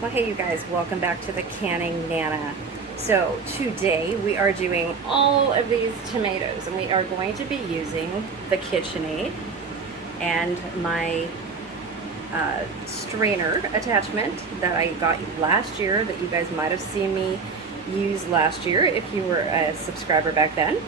Well, hey you guys, welcome back to the Canning Nana. So today we are doing all of these tomatoes, and we are going to be using the Kitchenaid and my strainer attachment that I got last year, that you guys might have seen me use last year if you were a subscriber back then.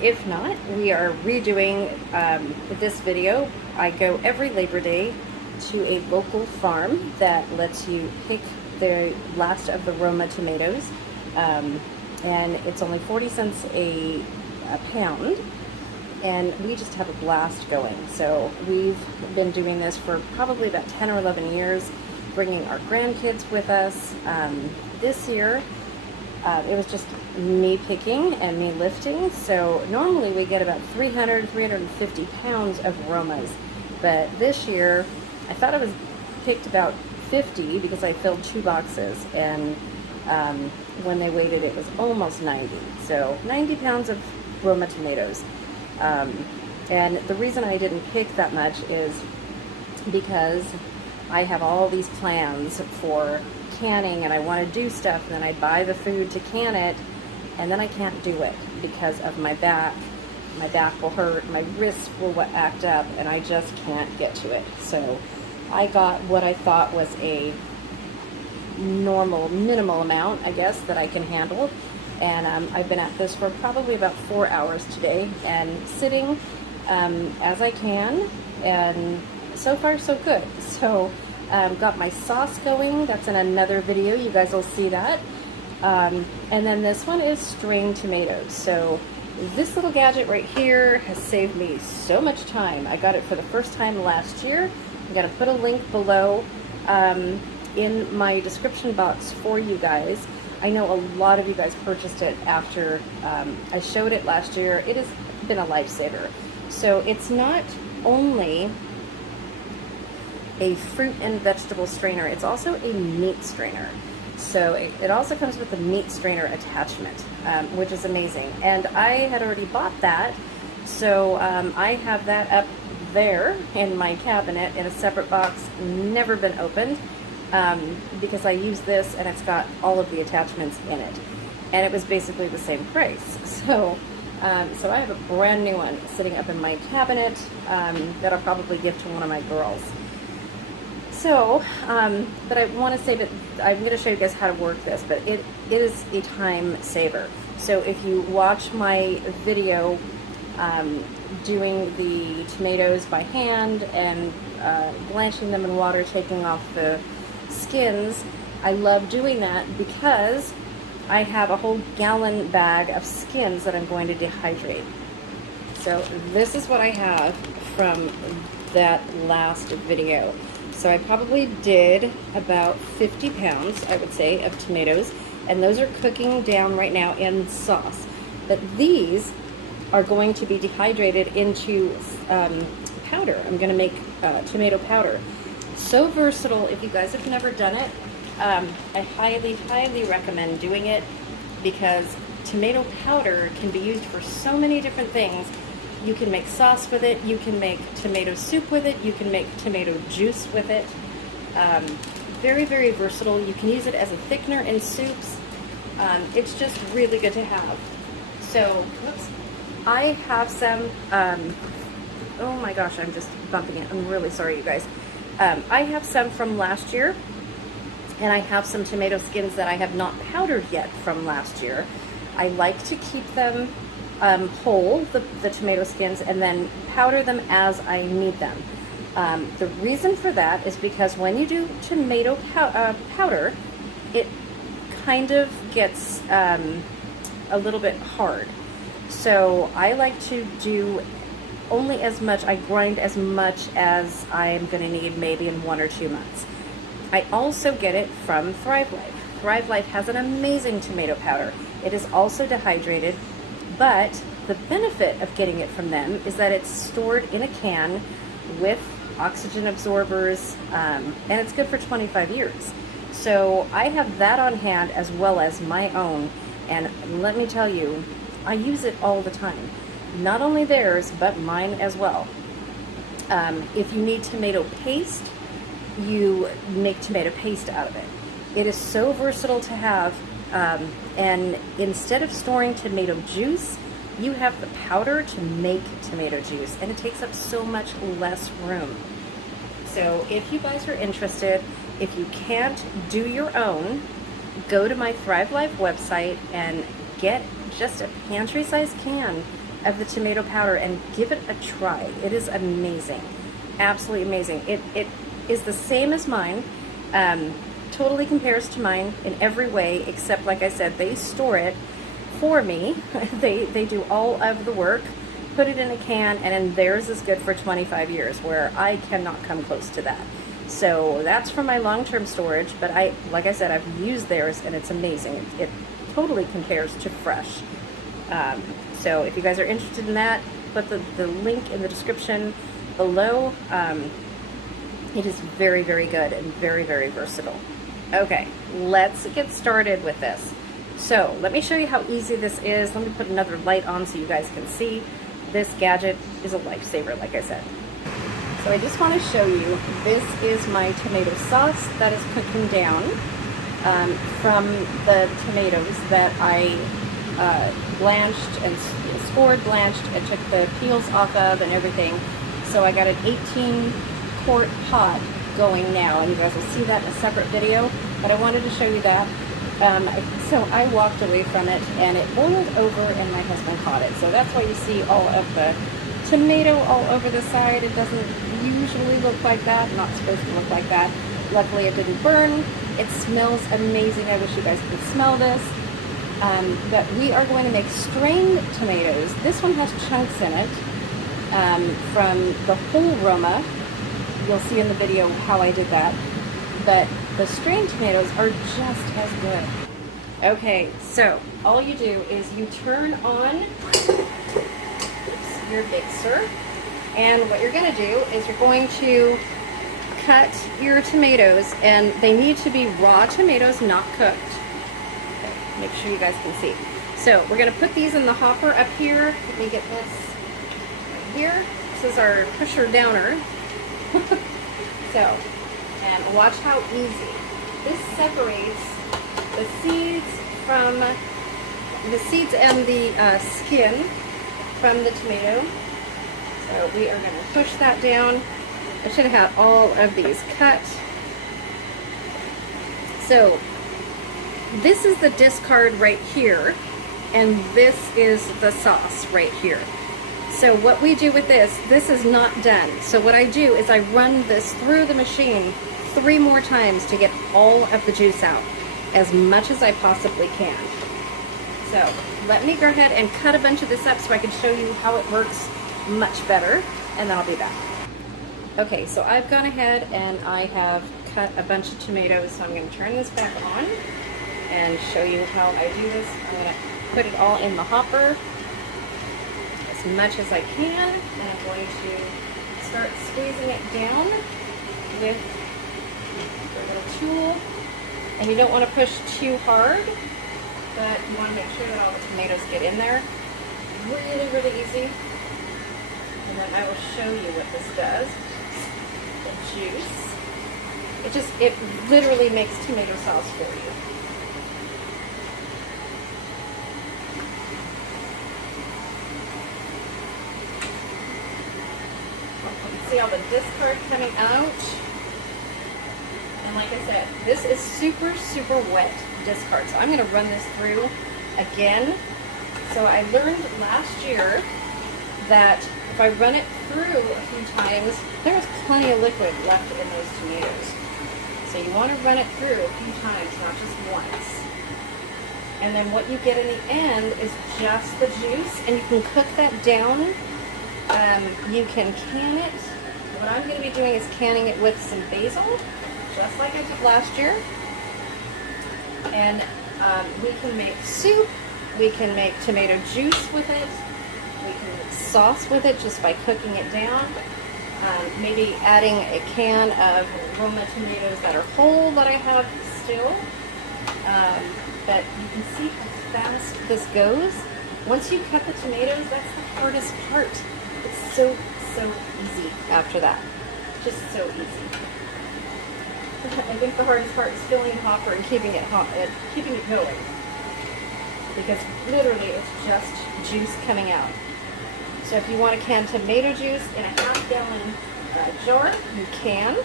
If not, we are redoing this video. I go every Labor Day to a local farm that lets you pick the last of the Roma tomatoes, and it's only 40 cents a pound, and we just have a blast going. So we've been doing this for probably about 10 or 11 years, bringing our grandkids with us. This year it was just me picking and me lifting, so normally we get about 350 pounds of Romas, but this year I thought I was picked about 50 because I filled 2 boxes, and when they weighed it was almost 90. So 90 pounds of Roma tomatoes. And the reason I didn't pick that much is because I have all these plans for canning, and I want to do stuff, and then I buy the food to can it, and then I can't do it because of my back. My back will hurt, my wrists will act up, and I just can't get to it. So I got what I thought was a minimal amount, I guess, that I can handle. And I've been at this for probably about 4 hours today, and sitting as I can, and so far so good. So got my sauce going. That's in another video. You guys will see that. And then this one is string tomatoes. So this little gadget right here has saved me so much time. I got it for the first time last year. I'm going to put a link below in my description box for you guys. I know a lot of you guys purchased it after I showed it last year. It has been a lifesaver. So it's not only a fruit and vegetable strainer, it's also a meat strainer. So it also comes with a meat strainer attachment, which is amazing. And I had already bought that, so I have that up there in my cabinet in a separate box, never been opened, because I use this and it's got all of the attachments in it, and it was basically the same price. So so I have a brand new one sitting up in my cabinet that I'll probably give to one of my girls. So but I want to say that I'm going to show you guys how to work this, but it is a time saver. So if you watch my video doing the tomatoes by hand and blanching them in water, taking off the skins, I love doing that because I have a whole gallon bag of skins that I'm going to dehydrate. So this is what I have from that last video. So I probably did about 50 pounds, I would say, of tomatoes, and those are cooking down right now in sauce. But these are going to be dehydrated into powder. I'm going to make tomato powder. So versatile. If you guys have never done it, I highly recommend doing it, because tomato powder can be used for so many different things. You can make sauce with it, you can make tomato soup with it, you can make tomato juice with it. Very versatile. You can use it as a thickener in soups. It's just really good to have. So, whoops. I have some, oh my gosh, I'm just bumping it. I'm really sorry, you guys. I have some from last year, and I have some tomato skins that I have not powdered yet from last year. I like to keep them whole, the tomato skins, and then powder them as I need them. The reason for that is because when you do tomato powder, it kind of gets a little bit hard. So I like to do only as much, I grind as much as I am going to need maybe in 1 or 2 months. I also get it from Thrivalist. Thrivalist has an amazing tomato powder. It is also dehydrated, but the benefit of getting it from them is that it's stored in a can with oxygen absorbers, and it's good for 25 years. So I have that on hand as well as my own, and let me tell you, I use it all the time. Not only theirs, but mine as well. If you need tomato paste, you make tomato paste out of it. It is so versatile to have, and instead of storing tomato juice, you have the powder to make tomato juice, and it takes up so much less room. So if you guys are interested, if you can't do your own, go to my Thrive Life website and get just a pantry-sized can of the tomato powder and give it a try. It is amazing, absolutely amazing. It is the same as mine, totally compares to mine in every way, except like I said, they store it for me. They do all of the work, put it in a can, and then theirs is good for 25 years, where I cannot come close to that. So that's for my long-term storage, but like I said, I've used theirs and it's amazing. It totally compares to fresh. So if you guys are interested in that, put the link in the description below. It is very, very good and very, very versatile. Okay, let's get started with this. So let me show you how easy this is. Let me put another light on so you guys can see. This gadget is a lifesaver, like I said. So I just want to show you, this is my tomato sauce that is cooking down from the tomatoes that I blanched and scored, blanched, and took the peels off of and everything. So I got an 18-quart pot going now, and you guys will see that in a separate video, but I wanted to show you that. So I walked away from it and it boiled over and my husband caught it. So that's why you see all of the tomato all over the side. It doesn't usually look like that, not supposed to look like that. Luckily it didn't burn. It smells amazing. I wish you guys could smell this. But we are going to make strained tomatoes. This one has chunks in it from the whole Roma. You'll see in the video how I did that. But the strained tomatoes are just as good. Okay, so all you do is you turn on your mixer, and what you're going to do is you're going to cut your tomatoes, and they need to be raw tomatoes, not cooked. Okay, make sure you guys can see. So we're going to put these in the hopper up here. Let me get this right here. This is our pusher downer. So, and watch how easy. This separates the seeds from and the skin from the tomato. So we are going to push that down. I should have had all of these cut. So this is the discard right here, and this is the sauce right here. So what we do with this is not done. So what I do is I run this through the machine 3 more times to get all of the juice out, as much as I possibly can. So let me go ahead and cut a bunch of this up so I can show you how it works much better, and then I'll be back. Okay, so I've gone ahead and I have cut a bunch of tomatoes, so I'm going to turn this back on and show you how I do this. I'm going to put it all in the hopper as much as I can, and I'm going to start squeezing it down with a little tool. And you don't want to push too hard, but you want to make sure that all the tomatoes get in there. Really, really easy. And then I will show you what this does. The juice. It literally makes tomato sauce for you. See all the discard coming out. And like I said, this is super, super wet discard. So I'm going to run this through again. So I learned last year that if I run it through a few times, there's plenty of liquid left in those tomatoes. So you want to run it through a few times, not just once. And then what you get in the end is just the juice, and you can cook that down. You can can it. What I'm going to be doing is canning it with some basil, just like I did last year. And we can make soup, we can make tomato juice with it, we can make sauce with it just by cooking it down. Maybe adding a can of Roma tomatoes that are whole that I have still. But you can see how fast this goes. Once you cut the tomatoes, that's the hardest part. It's so easy after that. Just so easy. I think the hardest part is filling the hopper and keeping it hot, keeping it going. Because literally it's just juice coming out. So if you want to can tomato juice in a half-gallon jar, you can.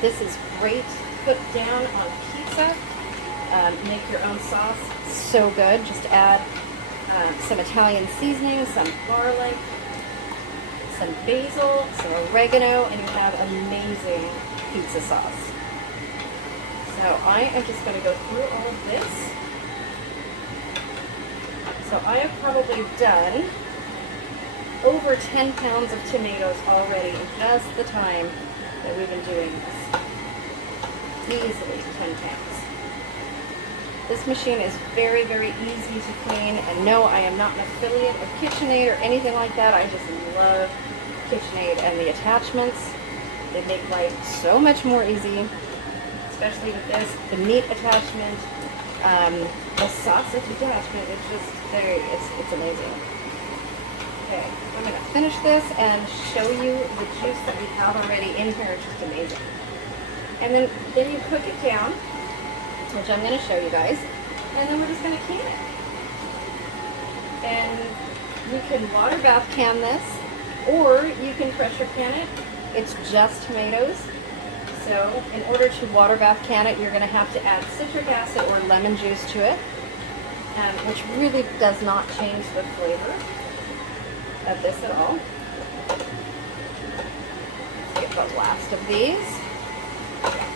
This is great. Put down on pizza. Make your own sauce. So good. Just add some Italian seasoning, some garlic, some basil, some oregano, and you have amazing pizza sauce. So I am just going to go through all of this. So I have probably done over 10 pounds of tomatoes already in just the time that we've been doing this. Easily 10 pounds. This machine is very, very easy to clean, and no, I am not an affiliate of Kitchenaid or anything like that. I just love Kitchenaid and the attachments. They make life so much more easy, especially with this, the meat attachment, the sausage attachment. It's just it's amazing. Okay, I'm going to finish this and show you the juice that we have already in here. It's just amazing. And then you cook it down, which I'm going to show you guys, and then we're just going to can it. And you can water bath can this, or you can pressure can it. It's just tomatoes. So in order to water bath can it, you're going to have to add citric acid or lemon juice to it, which really does not change the flavor of this at all. Let's get the last of these.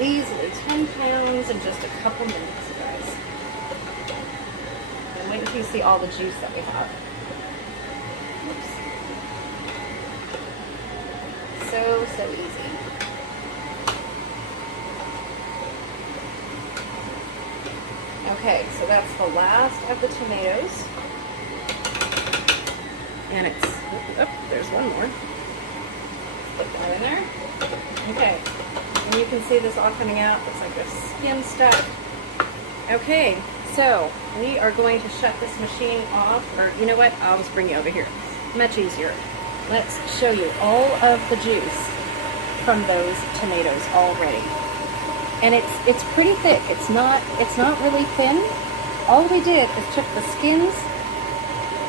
Easily 10 pounds in just a couple minutes, you guys. And wait until you see all the juice that we have. Oops. So easy. Okay, so that's the last of the tomatoes. And it's, oh, there's one more. Put that in there. Okay, and you can see this all coming out. Looks like there's skin stuck. Okay, so we are going to shut this machine off, or you know what? I'll just bring you over here. Much easier. Let's show you all of the juice from those tomatoes already. And it's pretty thick. It's not really thin. All we did is took the skins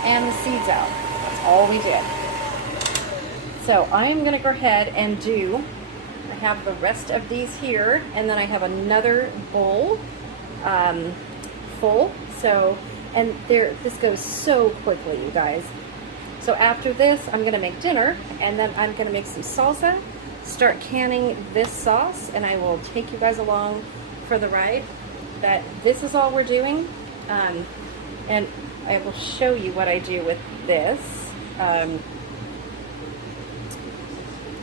and the seeds out. That's all we did. So I'm going to go ahead and I have the rest of these here, and then I have another bowl full. So, and this goes so quickly, you guys. So after this, I'm going to make dinner, and then I'm going to make some salsa, start canning this sauce, and I will take you guys along for the ride. That this is all we're doing, and I will show you what I do with this.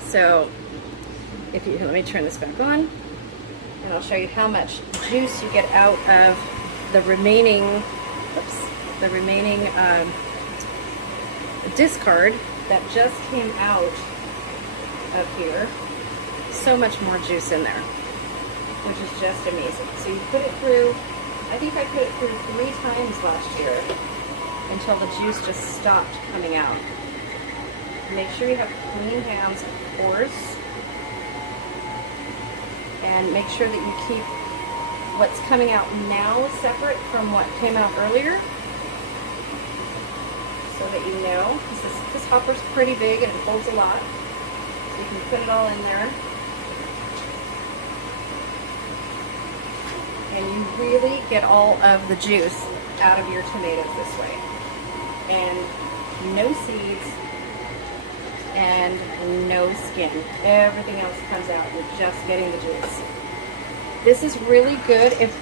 So if you let me turn this back on, and I'll show you how much juice you get out of the remaining discard that just came out of here. So much more juice in there, which is just amazing. So you put it through, I think I put it through 3 times last year until the juice just stopped coming out. Make sure you have clean hands, of course, and make sure that you keep what's coming out now separate from what came out earlier, so that you know. This hopper's pretty big and it holds a lot, so you can put it all in there. And you really get all of the juice out of your tomatoes this way. And no seeds and no skin. Everything else comes out. You're just getting the juice. This is really good if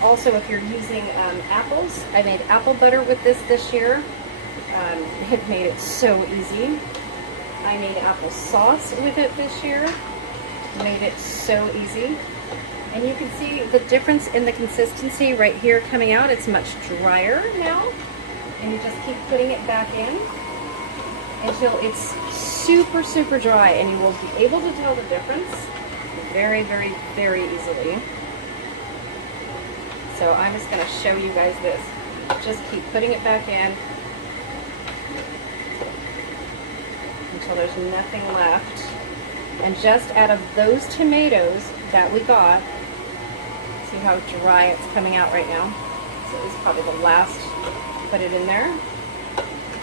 you're using apples. I made apple butter with this year. It made it so easy. I made apple sauce with it this year. Made it so easy. And you can see the difference in the consistency right here coming out. It's much drier now. And you just keep putting it back in until it's super, super dry, and you will be able to tell the difference very, very, very easily. So I'm just going to show you guys this. Just keep putting it back in until there's nothing left. And just out of those tomatoes that we got, see how dry it's coming out right now? So this is probably the last, put it in there.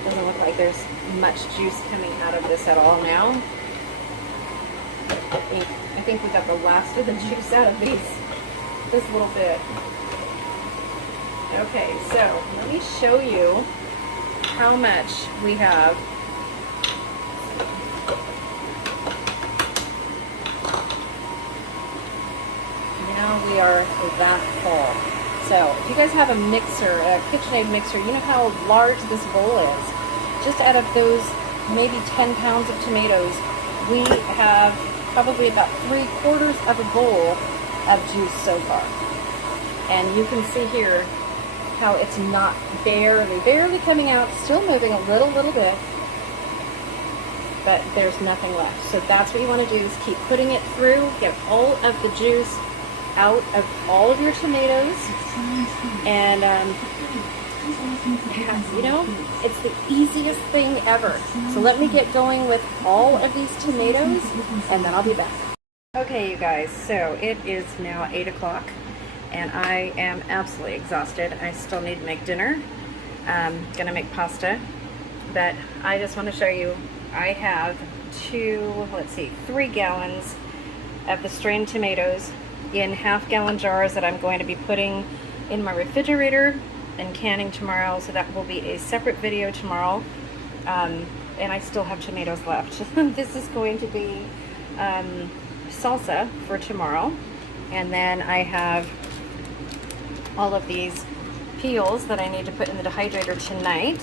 Doesn't look like there's much juice coming out of this at all now. I think we got the last of the juice out of this little bit. Okay, so let me show you how much we have. Now we are that full. So if you guys have a mixer, a Kitchenaid mixer, you know how large this bowl is. Just out of those maybe 10 pounds of tomatoes, we have probably about 3/4 of a bowl of juice so far. And you can see here how it's not barely coming out, still moving a little bit, but there's nothing left. So that's what you want to do, is keep putting it through, get all of the juice out of all of your tomatoes, and you know, it's the easiest thing ever. So let me get going with all of these tomatoes, and then I'll be back. Okay, you guys, so it is now 8 o'clock, and I am absolutely exhausted. I still need to make dinner. Gonna make pasta, but I just want to show you, I have 3 gallons of the strained tomatoes in half-gallon jars that I'm going to be putting in my refrigerator and canning tomorrow. So that will be a separate video tomorrow. And I still have tomatoes left. This is going to be salsa for tomorrow. And then I have all of these peels that I need to put in the dehydrator tonight.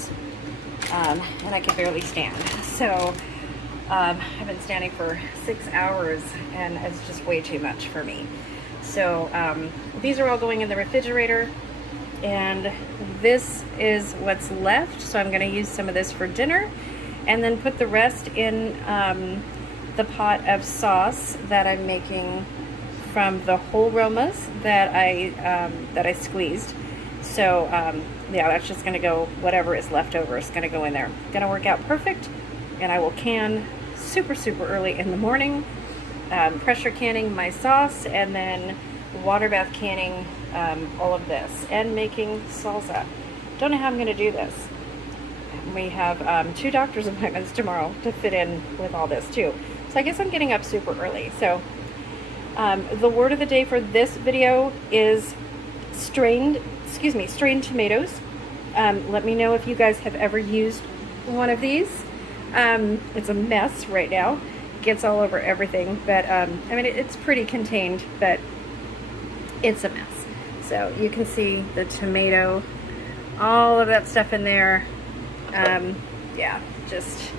And I can barely stand. So I've been standing for 6 hours, and it's just way too much for me. So these are all going in the refrigerator, and this is what's left. So I'm going to use some of this for dinner, and then put the rest in the pot of sauce that I'm making from the whole Romas that I squeezed. So yeah, that's just going to go, whatever is left over is going to go in there. Going to work out perfect, and I will can super early in the morning. Pressure canning my sauce, and then water bath canning all of this, and making salsa. Don't know how I'm going to do this. We have 2 doctor's appointments tomorrow to fit in with all this too. So I guess I'm getting up super early. So the word of the day for this video is strained tomatoes. Let me know if you guys have ever used one of these. It's a mess right now. Gets all over everything, but I mean, it's pretty contained, but it's a mess. So you can see the tomato, all of that stuff in there. Yeah, just,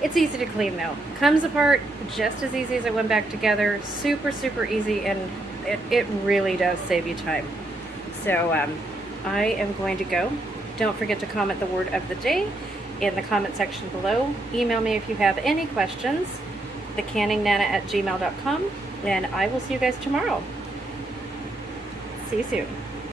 it's easy to clean though. Comes apart just as easy as it went back together. Super easy, and it really does save you time. So I am going to go. Don't forget to comment the word of the day in the comment section below. Email me if you have any questions, thecanningnana@gmail.com, and I will see you guys tomorrow. See you soon.